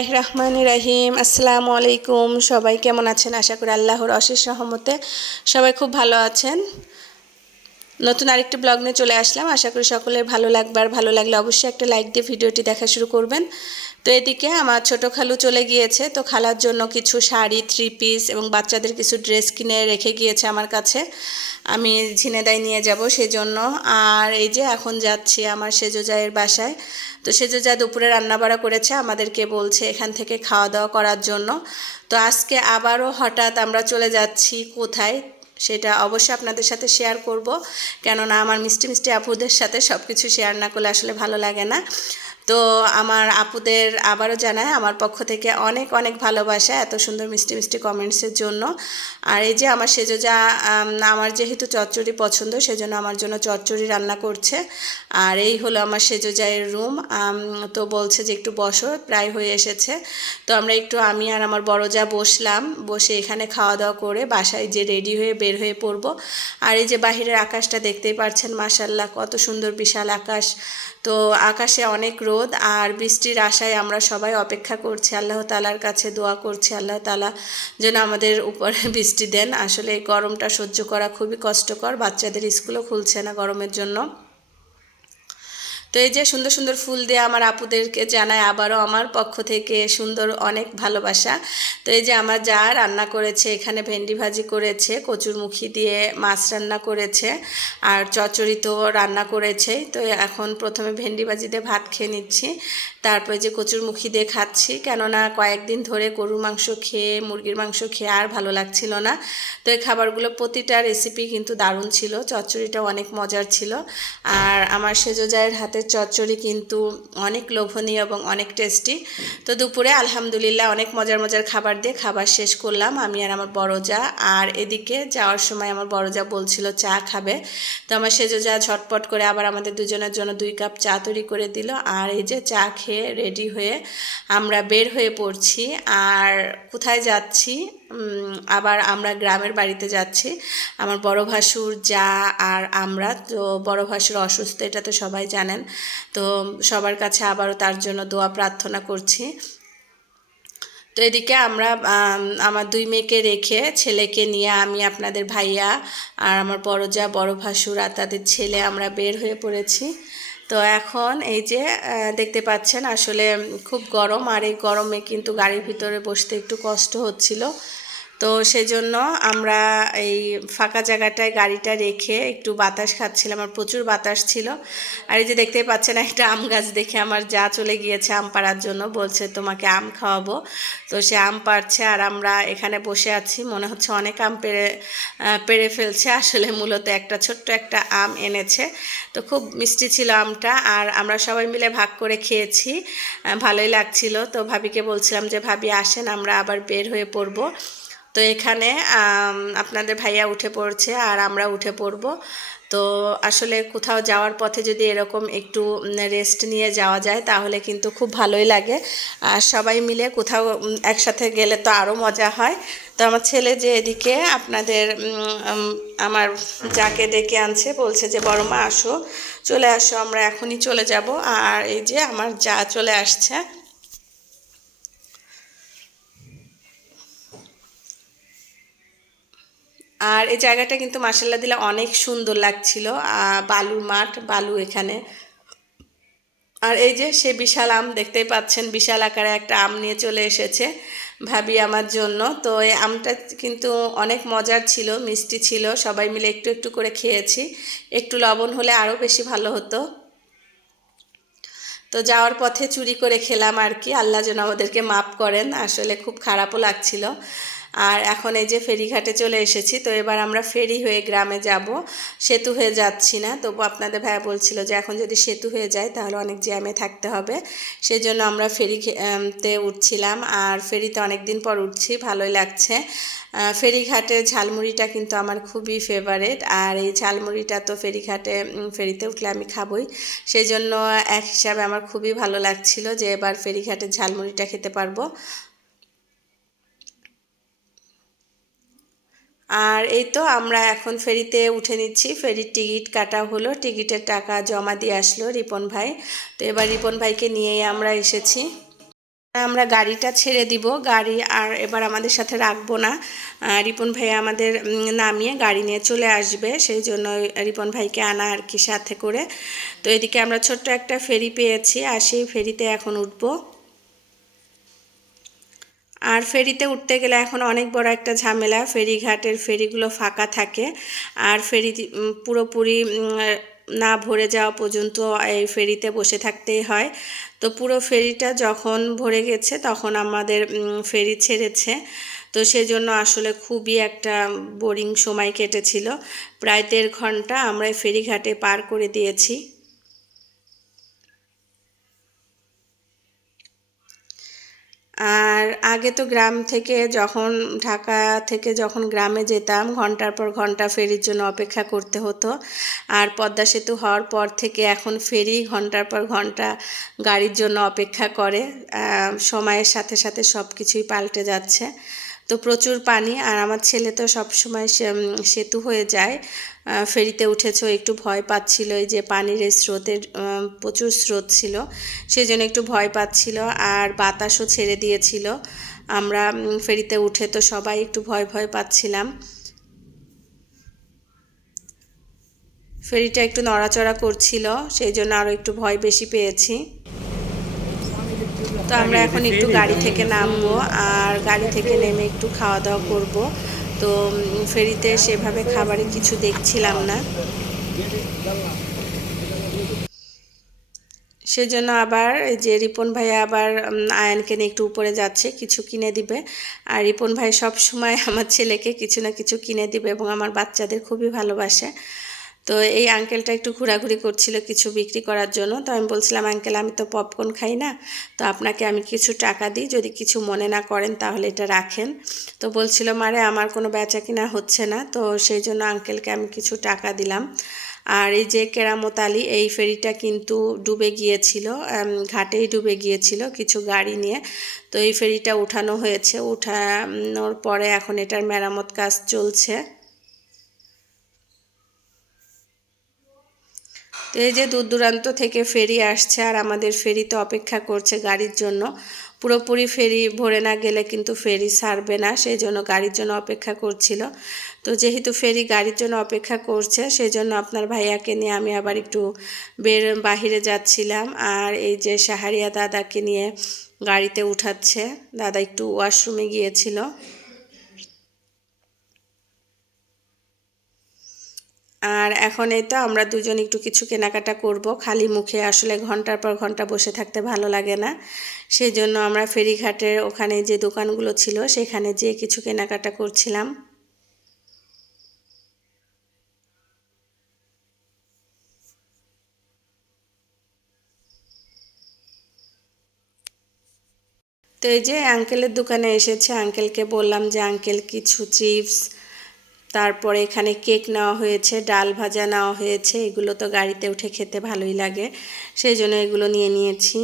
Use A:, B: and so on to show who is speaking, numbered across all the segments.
A: বিসমিল্লাহ রহমান রাহিম আসসালামু আলাইকুম সবাই কেমন আছেন? আশা করি আল্লাহর অশেষ রহমতে সবাই খুব ভালো আছেন। নতুন আরেকটি ব্লগ নিয়ে চলে আসলাম। আশা করি সকলের ভালো লাগবার ভালো লাগলে অবশ্যই একটা লাইক দিয়ে ভিডিওটি দেখা শুরু করবেন। তো এদিকে আমার ছোট খালু চলে গিয়েছে। তো খালার জন্য কিছু শাড়ি থ্রি পিস এবং বাচ্চাদের কিছু ড্রেস কিনে রেখে গিয়েছে আমার কাছে। আমি ঝিনেদায় নিয়ে যাব সেই জন্য আর এই যে এখন যাচ্ছি আমার সেজোজায়ের বাসায়। তো সেজোজা দুপুরে রান্নাবাড়া করেছে, আমাদেরকে বলছে এখান থেকে খাওয়া দাওয়া করার জন্য। তো আজকে আবারও হঠাৎ আমরা চলে যাচ্ছি কোথায় সেটা অবশ্যই আপনাদের সাথে শেয়ার করব। কেননা আমার মিষ্টি মিষ্টি আপুদের সাথে সব কিছু শেয়ার না করলে আসলে ভালো লাগে না। তো আমার আপুদের আবারও জানায় আমার পক্ষ থেকে অনেক অনেক ভালোবাসা এত সুন্দর মিষ্টি মিষ্টি কমেন্টসের জন্য। আর এই যে আমার সেজো যা আমার যেহেতু চচ্চড়ি পছন্দ, সেজন্য আমার জন্য চচ্চড়ি রান্না করছে। আর এই হলো আমার সেজো জায়ের রুম তো বলছে যে একটু বসো, প্রায় হয়ে এসেছে। তো আমরা একটু, আমি আর আমার বড় যা বসলাম, বসে এখানে খাওয়া দাওয়া করে বাসায় যে রেডি হয়ে বের হয়ে পড়ব। আর এই যে বাহিরের আকাশটা দেখতেই পারছেন মাসাল্লাহ কত সুন্দর বিশাল আকাশ। তো আকাশে অনেক রোদ আর বৃষ্টির আশায় আমরা সবাই অপেক্ষা করছি। আল্লাহ তালার কাছে দোয়া করছি। আল্লাহ তালা যেন আমাদের উপরে বৃষ্টি দেন। আসলে এই গরমটা সহ্য করা খুবই কষ্টকর। বাচ্চাদের স্কুলও খুলছে না গরমের জন্য। তো এই যে সুন্দর সুন্দর ফুল দিয়ে আমার আপুদেরকে জানায় আবারও আমার পক্ষ থেকে সুন্দর অনেক ভালোবাসা। তো এই যে আমার যা রান্না করেছে, এখানে ভেন্ডি ভাজি করেছে, কচুরমুখী দিয়ে মাছ রান্না করেছে, আর চচড়ি তো রান্না করেছে। তো এখন প্রথমে ভেন্ডি ভাজি দিয়ে ভাত খেয়ে নিচ্ছি। তারপরে যে কচুরমুখী দিয়ে খাচ্ছি, কেননা কয়েকদিন ধরে গরুর মাংস খেয়ে, মুরগির মাংস খেয়ে আর ভালো লাগছিল না। তো এই খাবারগুলো প্রতিটা রেসিপি কিন্তু দারুণ ছিল চচ্চড়িটা অনেক মজার ছিল। আর আমার সেজো জায়ের হাতে ভাতের চচ্চড়ি কিন্তু অনেক লোভনীয় এবং অনেক টেস্টি। তো দুপুরে আলহামদুলিল্লাহ অনেক মজার মজার খাবার দিয়ে খাবার শেষ করলাম। আমি আর আমার বড় যা। আর এদিকে যাওয়ার সময় আমার বড় যা বলছিল চা খাবে। তো আমার সেজো যা ঝটপট করে আবার আমাদের দুজনের জন্য দুই কাপ চা তৈরি করে দিল। আর এই যে চা খেয়ে রেডি হয়ে আমরা বের হয়ে পড়ছি। আর কোথায় যাচ্ছি? আবার আমরা গ্রামের বাড়িতে যাচ্ছি। আমার বড় ভাসুর, যা আর আমরা, তো বড় ভাসুর অসুস্থ, এটা তো সবাই জানেন। তো সবার কাছে আবারও তার জন্য দোয়া, প্রার্থনা করছি। তো এদিকে আমরা আমার দুই মেয়েকে রেখে ছেলেকে নিয়ে আমি আপনাদের ভাইয়া আর আমার বড় যা, বড় ভাসুর আর তাদের ছেলে আমরা বের হয়ে পড়েছি। তো এখন এই যে দেখতে পাচ্ছেন আসলে খুব গরম, আর এই গরমে কিন্তু গাড়ির ভিতরে বসতে একটু কষ্ট হচ্ছিল। তো সেজন্য আমরা এই ফাঁকা জায়গাটায় গাড়িটা রেখে একটু বাতাস খাচ্ছিলাম আর প্রচুর বাতাস ছিল। আর এই যে দেখতেই পাচ্ছেন, একটা আম গাছ দেখে আমার যা চলে গিয়েছে আম পাড়ার জন্য, বলছে তোমাকে আম খাওয়াবো। তো সে আম পাড়ছে আর আমরা এখানে বসে আছি, মনে হচ্ছে অনেক আম পেরে পেরে ফেলছে। আসলে মূলত একটা ছোট্ট একটা আম এনেছে। তো খুব মিষ্টি ছিল আমটা আর আমরা সবাই মিলে ভাগ করে খেয়েছি ভালোই লাগছিল। তো ভাবিকে বলছিলাম যে, ভাবি আসেন, আমরা আবার বের হয়ে পড়ব। তো এখানে আপনাদের ভাইয়া উঠে পড়ছে আর আমরা উঠে পড়ব। তো আসলে কোথাও যাওয়ার পথে যদি এরকম একটু রেস্ট নিয়ে যাওয়া যায়, তাহলে কিন্তু খুব ভালোই লাগে। আর সবাই মিলে কোথাও একসাথে গেলে তো আরও মজা হয়। তো আমার ছেলে যে এদিকে, আপনাদের আমার যাকে ডেকে আনছে, বলছে যে, বড় মা, আসো। চলে আসো, আমরা এখনই চলে যাব। আর এই যে আমার যা চলে আসছে আর এই জায়গাটা কিন্তু মার্শাল্লাহ দিলে অনেক সুন্দর লাগছিল বালুর মাঠ, বালু এখানে। আর এই যে সে বিশাল আম, দেখতেই পাচ্ছেন, বিশাল আকারে একটা আম নিয়ে চলে এসেছে ভাবি আমার জন্য। তো এই আমটা কিন্তু অনেক মজার ছিল, মিষ্টি ছিল, সবাই মিলে একটু একটু করে খেয়েছি। একটু লবণ হলে আরও বেশি ভালো হতো। তো যাওয়ার পথে চুরি করে খেলাম আর কি, আল্লাহ যেন আমাদেরকে মাপ করেন, আসলে খুব খারাপও লাগছিল। আর এখন এই যে ফেরিঘাটে চলে এসেছি, তো এবার আমরা ফেরি হয়ে গ্রামে যাব। সেতু হয়ে যাচ্ছি না, তবু আপনাদের ভাইয়া বলছিল যে এখন যদি সেতু হয়ে যায় তাহলে অনেক জ্যামে থাকতে হবে। সেই জন্য আমরা ফেরিতে উঠছিলাম আর ফেরিতে অনেক দিন পর উঠছি, ভালোই লাগছে। ফেরিঘাটের ঝালমুড়িটা কিন্তু আমার খুবই ফেভারেট আর এই ঝালমুড়িটা তো ফেরিঘাটে ফেরিতে উঠলে আমি খাবই। সেই জন্য এক হিসাবে আমার খুবই ভালো লাগছিল যে এবার ফেরিঘাটের ঝালমুড়িটা খেতে পারব। আর এই তো আমরা এখন ফেরিতে উঠে নিচ্ছি। ফেরির টিকিট কাটা হলো। টিকিটের টাকা জমা দিয়ে আসলো রিপন ভাই। তো এবার রিপন ভাইকে নিয়েই আমরা এসেছি। আমরা গাড়িটা ছেড়ে দিব। গাড়ি আর এবার আমাদের সাথে রাখব না। রিপন ভাই আমাদের নামিয়ে গাড়ি নিয়ে চলে আসবে। সেই জন্য রিপন ভাইকে আনা আর কি সাথে করে। তো এদিকে আমরা ছোট্ট একটা ফেরি পেয়েছি। আর সেই ফেরিতে এখন উঠবো। আর ফেরিতে উঠতে গেলে এখন অনেক বড় একটা ঝামেলা। ফেরিঘাটের ফেরিগুলো ফাঁকা থাকে। আর ফেরি পুরোপুরি না ভরে যাওয়া পর্যন্ত এই ফেরিতে বসে থাকতেই হয়। তো পুরো ফেরিটা যখন ভরে গেছে, তখন আমাদের ফেরি ছেড়েছে। তো সেজন্য আসলে খুবই একটা বোরিং সময় কেটেছিল। প্রায় দেড় ঘণ্টা আমরা ফেরিঘাটে পার করে দিয়েছি। আর আগে তো গ্রাম থেকে যখন, ঢাকা থেকে যখন গ্রামে যেতাম, ঘণ্টার পর ঘণ্টা ফেরির জন্য অপেক্ষা করতে হতো। আর পদ্মা সেতু হওয়ার পর থেকে এখন ফেরি ঘণ্টার পর ঘণ্টা গাড়ির জন্য অপেক্ষা করে। সময়ের সাথে সাথে সব কিছুই পাল্টে যাচ্ছে। তো প্রচুর পানি আর আমার ছেলে তো সবসময় সেতু হয়ে যায় ফেরিতে উঠেছে একটু ভয় পাচ্ছিল যে পানির স্রোতের প্রচুর স্রোত ছিল সেই জন্য একটু ভয় পাচ্ছিল আর বাতাসও ছেড়ে দিয়েছিল। আমরা ফেরিতে উঠে তো সবাই একটু ভয় ভয় পাচ্ছিলাম। ফেরিটা একটু নড়াচড়া করছিল, সেই জন্য আরও একটু ভয় বেশি পেয়েছি। তো আমরা এখন একটু গাড়ি থেকে নামবো আর গাড়ি থেকে নেমে একটু খাওয়া দাওয়া করব। তো ফেরিতে সেভাবে খাবারে কিছু দেখছিলাম না। সেজন্য আবার এই যে রিপন ভাই আবার আয়ানকে নিয়ে একটু উপরে যাচ্ছে কিছু কিনে দিবে। আর রিপন ভাই সব সময় আমার ছেলেকে কিছু না কিছু কিনে দিবে এবং আমার বাচ্চাদের খুবই ভালোবাসে। তো এই আঙ্কেলটা একটু ঘোরাঘুরি করছিল কিছু বিক্রি করার জন্য। তো আমি বলছিলাম আঙ্কেল আমি তো পপকর্ন খাই না। তো আপনাকে আমি কিছু টাকা দিই, যদি কিছু মনে না করেন তাহলে এটা রাখেন। তো বলছিল, মারে, আমার কোনো বেচা কিনা হচ্ছে না। তো সেই জন্য আঙ্কেলকে আমি কিছু টাকা দিলাম। আর এই যে কেরামত আলী, এই ফেরিটা কিন্তু ডুবে গিয়েছিল ঘাটেই ডুবে গিয়েছিল কিছু গাড়ি নিয়ে। তো এই ফেরিটা উঠানো হয়েছে। উঠানোর পরে এখন এটার মেরামত কাজ চলছে। তো এই যে দূর দূরান্ত থেকে ফেরি আসছে আর আমাদের ফেরিতে অপেক্ষা করছে গাড়ির জন্য। পুরোপুরি ফেরি ভরে না গেলে কিন্তু ফেরি ছাড়বে না সেই জন্য গাড়ির জন্য অপেক্ষা করছিল। তো যেহেতু ফেরি গাড়ির জন্য অপেক্ষা করছে সেই জন্য আপনার ভাইয়াকে নিয়ে আমি আবার একটু বের বাহিরে যাচ্ছিলাম। আর এই যে সাহারিয়া দাদাকে নিয়ে গাড়িতে উঠাচ্ছে, দাদা একটু ওয়াশরুমে গিয়েছিল। আর এখন এই তো আমরা দুজন একটু কিছু কেনাকাটা করব। খালি মুখে আসলে ঘণ্টার পর ঘণ্টা বসে থাকতে ভালো লাগে না। সেই জন্য আমরা ফেরিঘাটের ওখানে যে দোকানগুলো ছিল, সেখানে যেয়ে কিছু কেনাকাটা করছিলাম। তো এই যে আঙ্কেলের দোকানে এসেছে আঙ্কেলকে বললাম যে আঙ্কেল কিছু চিপস তারপরে এখানে কেক নেওয়া হয়েছে, ডাল ভাজা নেওয়া হয়েছে, এগুলো তো গাড়িতে উঠে খেতে ভালোই লাগে, সেই জন্য এগুলো নিয়ে নিয়েছি।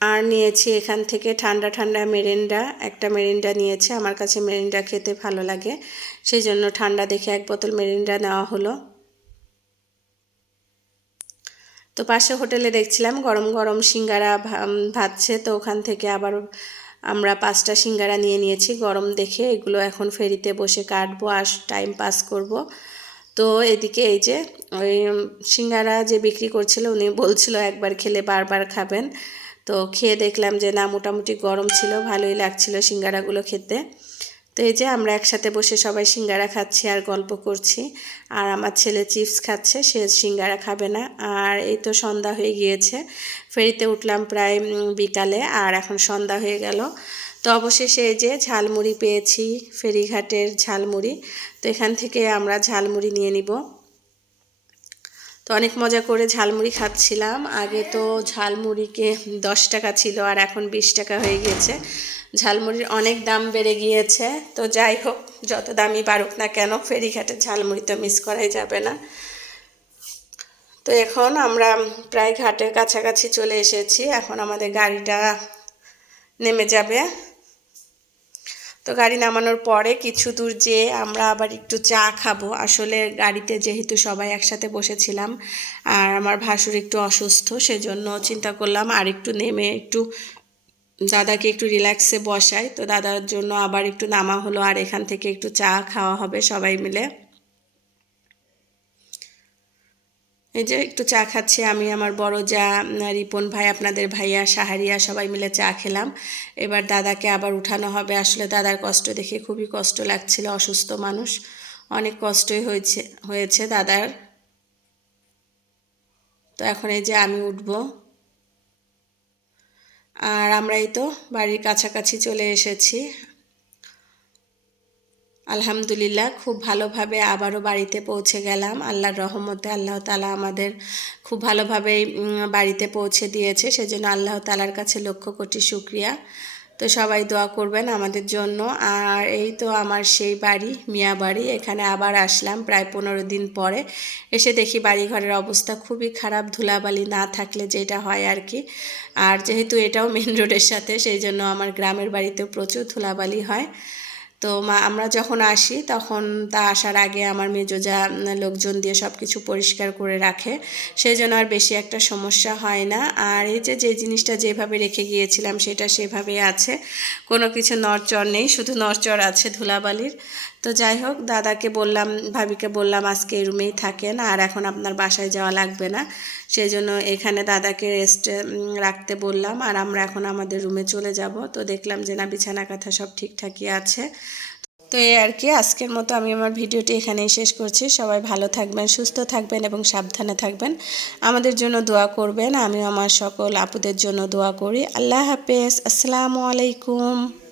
A: আর নিয়েছি এখান থেকে ঠান্ডা ঠান্ডা মেরেন্ডা, একটা মেরেন্ডা নিয়েছে, আমার কাছে মেরেন্ডা খেতে ভালো লাগে, সেই জন্য ঠান্ডা দেখে এক বোতল মেরেন্ডা নেওয়া হলো। তো পাশে হোটেলে দেখছিলাম গরম গরম সিঙ্গারা ভাজছে, তো ওখান থেকে আবার আমরা পাঁচটা সিঙ্গারা নিয়ে নিয়েছি, গরম দেখে এগুলো এখন ফেরিতে বসে কাটবো আর টাইম পাস করব। তো এদিকে এই যে, ওই সিঙ্গারা যে বিক্রি করছিল উনি বলছিল একবার খেলে বারবার খাবেন। তো খেয়ে দেখলাম যে না, মোটামুটি গরম ছিল, ভালোই লাগছিল সিঙ্গারাগুলো খেতে। তো এই যে আমরা একসাথে বসে সবাই সিঙ্গারা খাচ্ছি আর গল্প করছি, আর আমার ছেলে চিপস খাচ্ছে, সে সিঙ্গারা খাবে না। আর এই তো সন্ধ্যা হয়ে গিয়েছে, ফেরিতে উঠলাম প্রায় বিকালে, আর এখন সন্ধ্যা হয়ে গেল। তো অবশেষে এই যে ঝালমুড়ি পেয়েছি, ফেরিঘাটের ঝালমুড়ি। তো এখান থেকে আমরা ঝালমুড়ি নিয়ে নিব। তো অনেক মজা করে ঝালমুড়ি খাচ্ছিলাম। আগে তো ঝালমুড়িকে দশ টাকা ছিল, আর এখন বিশ টাকা হয়ে গিয়েছে। ঝালমুড়ির অনেক দাম বেড়ে গিয়েছে। তো যাই হোক, যত দামই বাড়ুক না কেন ফেরিঘাটের ঝালমুড়ি তো মিস করাই যাবে না। তো এখন আমরা প্রায় ঘাটের কাছাকাছি চলে এসেছি। এখন আমাদের গাড়িটা নেমে যাবে। তো গাড়ি নামানোর পরে কিছু দূর যেয়ে আমরা আবার একটু চা খাব। আসলে গাড়িতে যেহেতু সবাই একসাথে বসেছিলাম আর আমার ভাসুর একটু অসুস্থ, সেজন্য চিন্তা করলাম আর একটু নেমে একটু দাদাকে একটু রিল্যাক্সে বসাই। তো দাদার জন্য আবার একটু নামা হলো আর এখান থেকে একটু চা খাওয়া হবে সবাই মিলে। এই যে একটু চা খাচ্ছি আমি, আমার বড় যা রিপন ভাই, আপনাদের ভাইয়া, সাহারিয়া সবাই মিলে চা খেলাম। এবার দাদাকে আবার উঠানো হবে। আসলে দাদার কষ্ট দেখে খুবই কষ্ট লাগছিল, অসুস্থ মানুষ। অনেক কষ্টই হয়েছে হয়েছে দাদার। তো এখন এই যে আমি উঠব। আর আমরাই তো বাড়ির কাছাকাছি চলে এসেছি। আলহামদুলিল্লাহ, খুব ভালোভাবে আবারও বাড়িতে পৌঁছে গেলাম। আল্লাহর রহমতে আল্লাহ তালা আমাদের খুব ভালোভাবেই বাড়িতে পৌঁছে দিয়েছে। সেজন্য আল্লাহ তালার কাছে লক্ষ কোটি শুক্রিয়া। তো সবাই দোয়া করবেন আমাদের জন্য। আর এই তো আমার সেই বাড়ি, মিয়া বাড়ি। এখানে আবার আসলাম প্রায় পনেরো দিন পরে। এসে দেখি বাড়িঘরের অবস্থা খুবই খারাপ। ধুলাবালি না থাকলে যেটা হয় আর কি। আর যেহেতু এটাও মেন রোডের সাথে, সেই জন্য আমার গ্রামের বাড়িতেও প্রচুর ধুলাবালি হয়। তো মা, আমরা যখন আসি, তখন তা আসার আগে আমার মেজোজা লোকজন দিয়ে সব কিছু পরিষ্কার করে রাখে। সেই জন্য আর বেশি একটা সমস্যা হয় না। আর এই যে যে জিনিসটা যেভাবে রেখে গিয়েছিলাম, সেটা সেভাবে আছে। কোনো কিছু নরচর নেই, শুধু নরচর আছে ধুলাবালির। তো যাই হোক, দাদাকে বললাম, ভাবিকে বললাম আজকে এই রুমেই থাকেন আর এখন আপনার বাসায় যাওয়া লাগবে না। সেই জন্য এখানে দাদাকে রেস্ট রাখতে বললাম আর আমরা এখন আমাদের রুমে চলে যাব। তো দেখলাম যে না, বিছানা কাঁথা সব ঠিকঠাকই আছে। তো এই আর কি, আজকের মতো আমি আমার ভিডিওটি এখানেই শেষ করছি। সবাই ভালো থাকবেন, সুস্থ থাকবেন এবং সাবধানে থাকবেন। আমাদের জন্য দোয়া করবেন আমি আমার সকল আপুদের জন্য দোয়া করি। আল্লাহ হাফেজ, আসসালামু আলাইকুম।